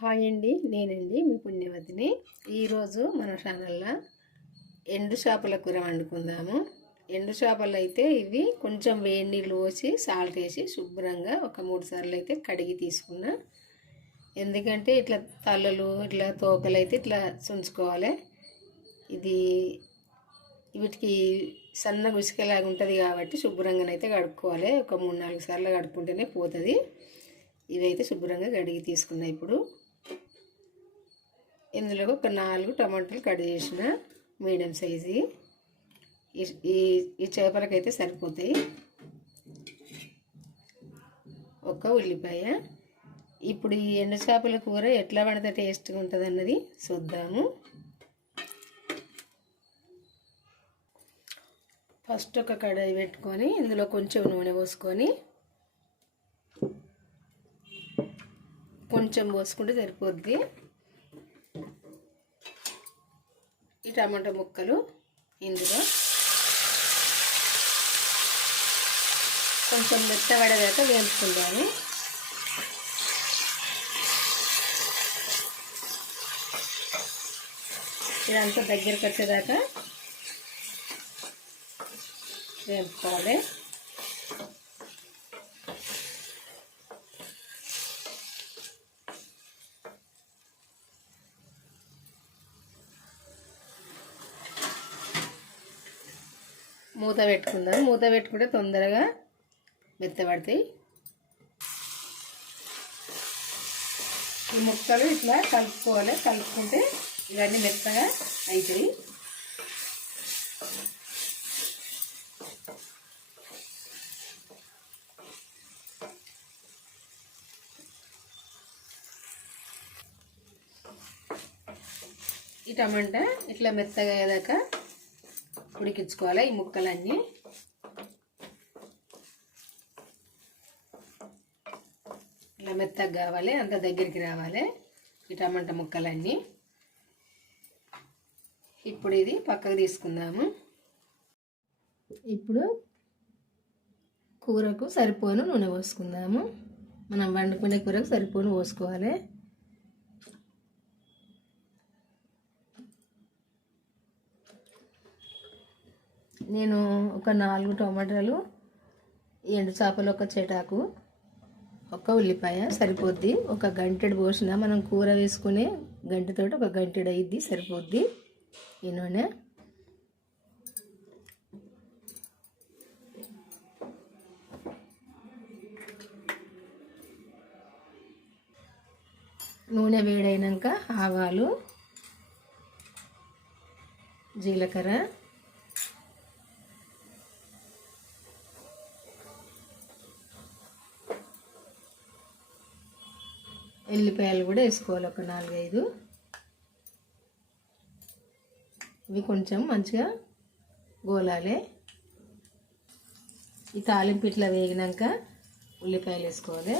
Hi అండి, నేనండి మీ పుణ్యవతిని. ఈరోజు మన ఛానల్లో ఎండు చేపల కూర వండుకుందాము. ఎండు చేపలు అయితే ఇవి కొంచెం వేడి నీళ్ళు పోసి సాల్ట్ వేసి శుభ్రంగా ఒక 3 సార్లు అయితే కడిగి తీసుకున్నా. ఎందుకంటే ఇట్లా తలలు ఇట్లా తోకలు అయితే ఇట్లా చుంచుకోవాలి. ఇది వీటికి సన్నగా ఉసుకేలాగా ఉంటుంది కాబట్టి శుభ్రంగానైతే కడుక్కోవాలి. ఒక 3-4 సార్లు కడుక్కుంటేనే పోతుంది. ఇదైతే శుభ్రంగా కడిగి తీసుకున్నా. ఇప్పుడు ఇందులో ఒక 4 టమాటాలు కట్ చేసిన మీడియం సైజు. ఈ చేపలకైతే సరిపోతాయి. ఒక ఉల్లిపాయ. ఇప్పుడు ఈ ఎండు చేపల కూర ఎట్లా పడితే టేస్ట్గా ఉంటుంది అన్నది చూద్దాము. ఫస్ట్ ఒక కడాయి పెట్టుకొని ఇందులో కొంచెం నూనె పోసుకొని కొంచెం పోసుకుంటే సరిపోద్ది. ఈ టమాటా ముక్కలు ఇందులో కొంచెం మెత్తబడేదాకా వేయించుకుందాము. ఇదంతా దగ్గరికి వచ్చేదాకా వేపుకోవాలి. మూత పెట్టుకుందాం. మూత పెట్టుకుంటే తొందరగా మెత్తబడతాయి. ఈ ముక్కలు ఇట్లా కలుపుకోవాలి. కలుపుకుంటే ఇవన్నీ మెత్తగా అవుతాయి. ఈ టమాటా ఇట్లా మెత్తగా అయ్యేదాకా ఉడికించుకోవాలి. ఈ ముక్కలన్నీ ఇలా మెత్తగా కావాలి, అంత దగ్గరికి రావాలి ఈ టమాటా ముక్కలన్నీ. ఇప్పుడు ఇది పక్కకు తీసుకుందాము. ఇప్పుడు కూరకు సరిపోను నూనె పోసుకుందాము. మనం వండుకునే కూరకు సరిపోను పోసుకోవాలి. నేను ఒక 4 టమాటాలు, ఎండు చేపలు ఒక చెటాకు, ఒక ఉల్లిపాయ సరిపోద్ది. ఒక గంటెడు పోసిన మనం కూర వేసుకునే గంటతోటి ఒక గంటెడు అయ్యిద్ది, సరిపోద్ది ఈ నూనె. నూనె వేడైనాక ఆవాలు, జీలకర్ర, ఎల్లిపాయలు కూడా వేసుకోవాలి, ఒక 4-5. ఇవి కొంచెం మంచిగా గోలాలి. ఈ తాలింపు ఇట్లా వేగినాక ఉల్లిపాయలు వేసుకోవాలి.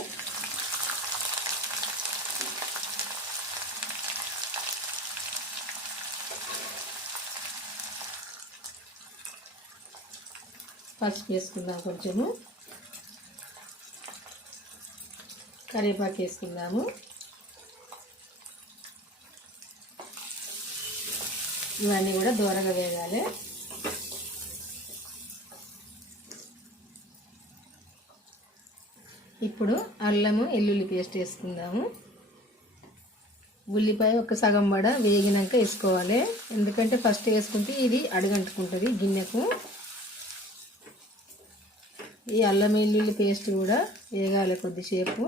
పసుపు వేసుకుందాం, కొంచెము కరివేపాకు వేసుకుందాము. ఇవన్నీ కూడా దూరగా వేగాలి. ఇప్పుడు అల్లము వెల్లుల్లి పేస్ట్ వేసుకుందాము. ఉల్లిపాయ ఒక సగం వడ వేగినాక వేసుకోవాలి. ఎందుకంటే ఫస్ట్ వేసుకుంటే ఇది అడుగంటుకుంటుంది గిన్నెకు. ఈ అల్లం వెల్లుల్లి పేస్ట్ కూడా వేగాలి కొద్దిసేపు.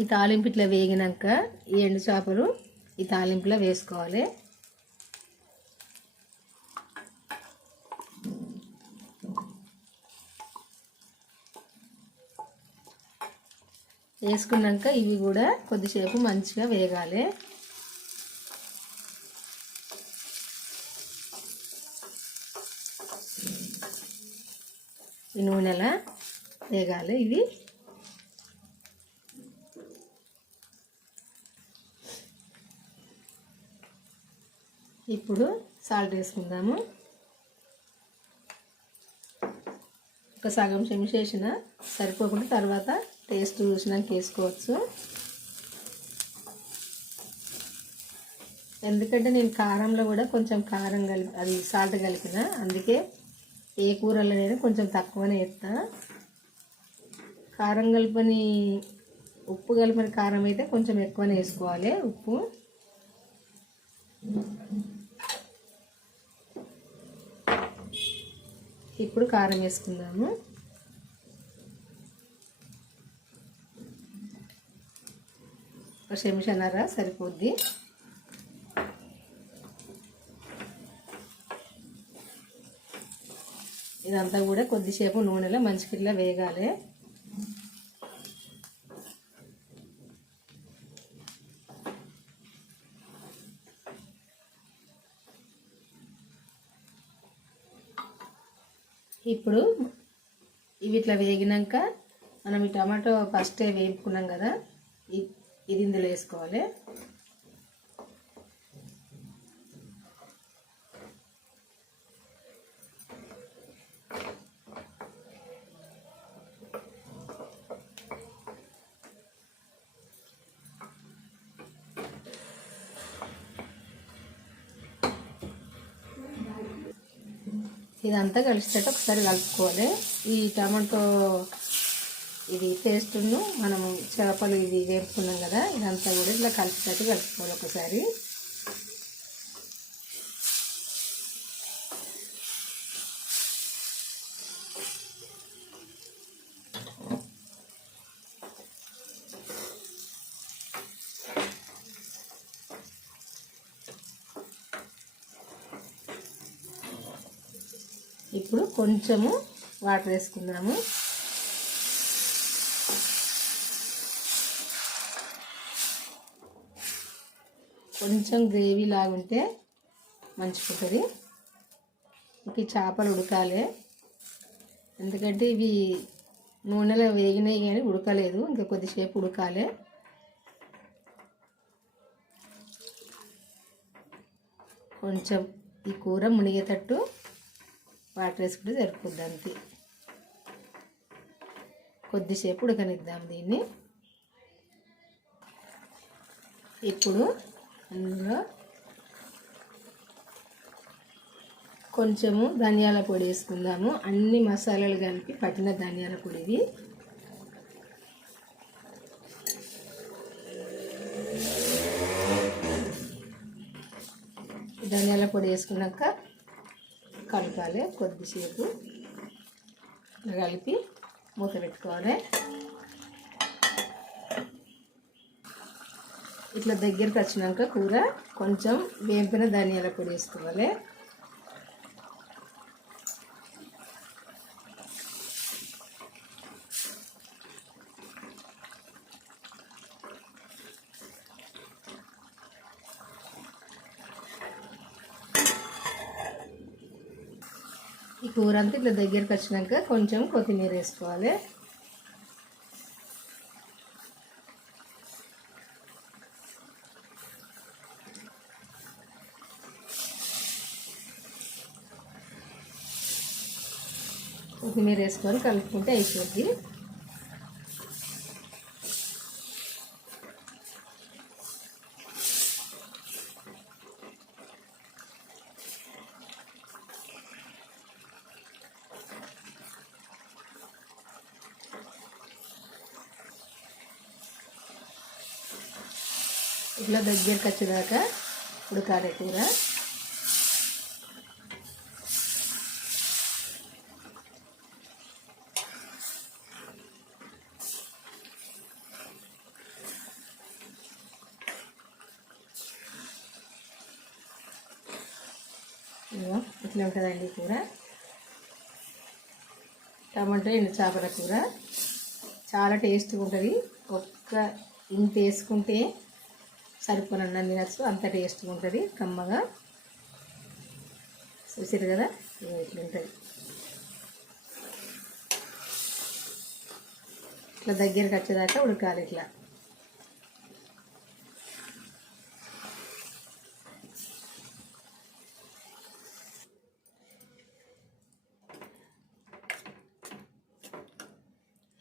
ఈ తాలింపు ఇట్లా వేగినాక ఈ ఎండు చేపలు ఈ తాలింపులో వేసుకోవాలి. వేసుకున్నాక ఇవి కూడా కొద్దిసేపు మంచిగా వేగాలి. ఈ నూనెలా వేగాలి ఇవి. ఇప్పుడు సాల్ట్ వేసుకుందాము. ఒక సగం చెంచా వేసిన సరిపోకుండా తర్వాత టేస్ట్ చూసినాక వేసుకోవచ్చు. ఎందుకంటే నేను కారంలో కూడా కొంచెం కారం కలిపి అది సాల్ట్ కలిపిన, అందుకే ఏ కూరలో నేను కొంచెం తక్కువనే వేస్తా. కారం కలిపని ఉప్పు కలిపని కారం అయితే కొంచెం ఎక్కువనే వేసుకోవాలి ఉప్పు. ఇప్పుడు కారం వేసుకుందాము. ఒక చెంచాన్నర సరిపోద్ది. ఇదంతా కూడా కొద్దిసేపు నూనెలో మంచిగా వేగాలి. ఇప్పుడు ఇవి ఇట్లా వేగినాక మనం ఈ టమాటో ఫస్టే వేపుకున్నాం కదా, ఇది ఇందులో వేసుకోవాలి. ఇదంతా కలిసేటట్టు ఒకసారి కలుపుకోవాలి. ఈ టమాటో ఇది పేస్ట్ను మనము చేపలు ఇది వేపుకున్నాం కదా, ఇదంతా కూడా ఇట్లా కలిసేటట్టు కలుపుకోవాలి ఒకసారి. ఇప్పుడు కొంచెము వాటర్ వేసుకుందాము. కొంచెం గ్రేవీ లాగుంటే మంచిగుంటుంది. ఇంక చేపలు ఉడకాలి, ఎందుకంటే ఇవి నూనెలో వేగినాయి కానీ ఉడకలేదు, ఇంకా కొద్దిసేపు ఉడకాలి. కొంచెం ఈ కూర మునిగేటట్టు వాటర్ వేసుకుంటే సరిపోద్ది అంతే. కొద్దిసేపు ఉడకనిద్దాం దీన్ని. ఇప్పుడు అందులో కొంచెము ధనియాల పొడి వేసుకుందాము. అన్ని మసాలాలు కలిపి పట్టిన ధనియాల పొడివి. ధనియాల పొడి వేసుకున్నాక కలపాలి. కొద్దిసేపు కలిపి మూత పెట్టుకోవాలి. ఇట్లా దగ్గరికి వచ్చినాక కూర కొంచెం వేంపిన ధనియాల పొడి వేసుకోవాలి. ఈ కూర అంతా ఇట్లా దగ్గరికి వచ్చినాక కొంచెం కొత్తిమీర వేసుకోవాలి. కొత్తిమీర వేసుకొని కలుపుకుంటే అయిపోద్ది. ఇట్లా దగ్గరికి వచ్చేదాకా ఉడకాలి కూర. ఇట్లా ఉంటుందండి కూర. టమాటో ఎండు చేపల కూర చాలా టేస్ట్గా ఉంటుంది. ఇంత వేసుకుంటే సరిపోనన్నా తినచ్చు, అంత టేస్ట్గా ఉంటుంది, కమ్మగా. చూసారు కదా, ఇట్లుంటుంది. ఇట్లా దగ్గరికి వచ్చేదాకా ఉడకాలి. ఇట్లా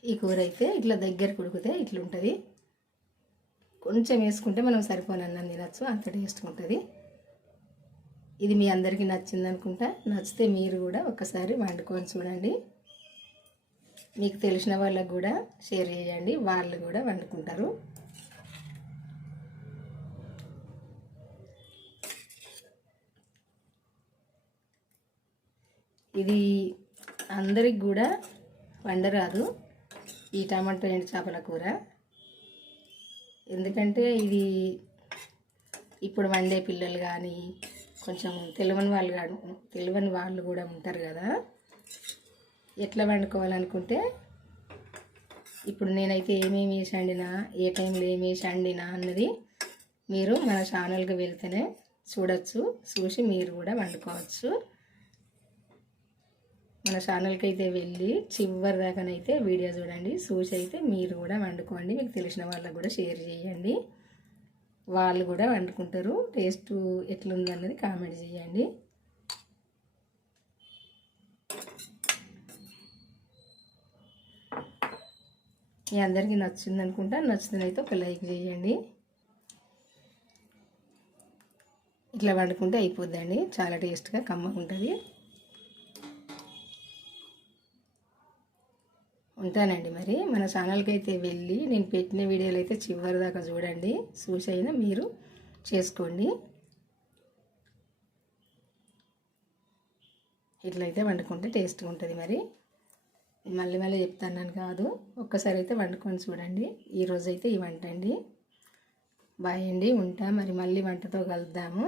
ఈ కూర అయితే ఇట్లా దగ్గర ఉడికితే ఇట్లుంటుంది. కొంచెం వేసుకుంటే మనం సరిపోనన్నం తినచ్చు, అంత టేస్ట్గా ఉంటుంది. ఇది మీ అందరికీ నచ్చింది అనుకుంటా. నచ్చితే మీరు కూడా ఒకసారి వండుకొని చూడండి. మీకు తెలిసిన వాళ్ళకు కూడా షేర్ చేయండి, వాళ్ళు కూడా వండుకుంటారు. ఇది అందరికి కూడా వండరాదు ఈ టమాటో ఎండు చేపల కూర. ఎందుకంటే ఇది ఇప్పుడు వండే పిల్లలు కానీ కొంచెం తెలియని వాళ్ళు కూడా ఉంటారు కదా. ఎట్లా వండుకోవాలనుకుంటే ఇప్పుడు నేనైతే ఏమేమి వేసి వండినా, ఏ టైంలో ఏమి వేసి వండినా అన్నది మీరు మన ఛానల్కి వెళ్తేనే చూడొచ్చు. చూసి మీరు కూడా వండుకోవచ్చు. మన ఛానల్కి అయితే వెళ్ళి చివరి దాకానైతే వీడియో చూడండి. చూసి అయితే మీరు కూడా వండుకోండి. మీకు తెలిసిన వాళ్ళకు కూడా షేర్ చేయండి, వాళ్ళు కూడా వండుకుంటారు. టేస్ట్ ఎట్లుందన్నది కామెంట్ చేయండి. మీ అందరికీ నచ్చింది అనుకుంటా. నచ్చుతుందైతే ఒక లైక్ చేయండి. ఇట్లా వండుకుంటే అయిపోద్దండి, చాలా టేస్ట్గా కమ్మగా ఉంటుంది. ఉంటానండి. మరి మన ఛానల్కి అయితే వెళ్ళి నేను పెట్టిన వీడియోలు అయితే చివరి దాకా చూడండి. చూసి అయినా మీరు చేసుకోండి. ఇట్లయితే వండుకుంటే టేస్ట్గా ఉంటుంది. మరి మళ్ళీ మళ్ళీ చెప్తాను కాదు, ఒక్కసారి అయితే వండుకొని చూడండి. ఈరోజైతే ఈ వంట అండి. బాయ్ అండి, ఉంటా. మరి మళ్ళీ వంటతో కలుద్దాము.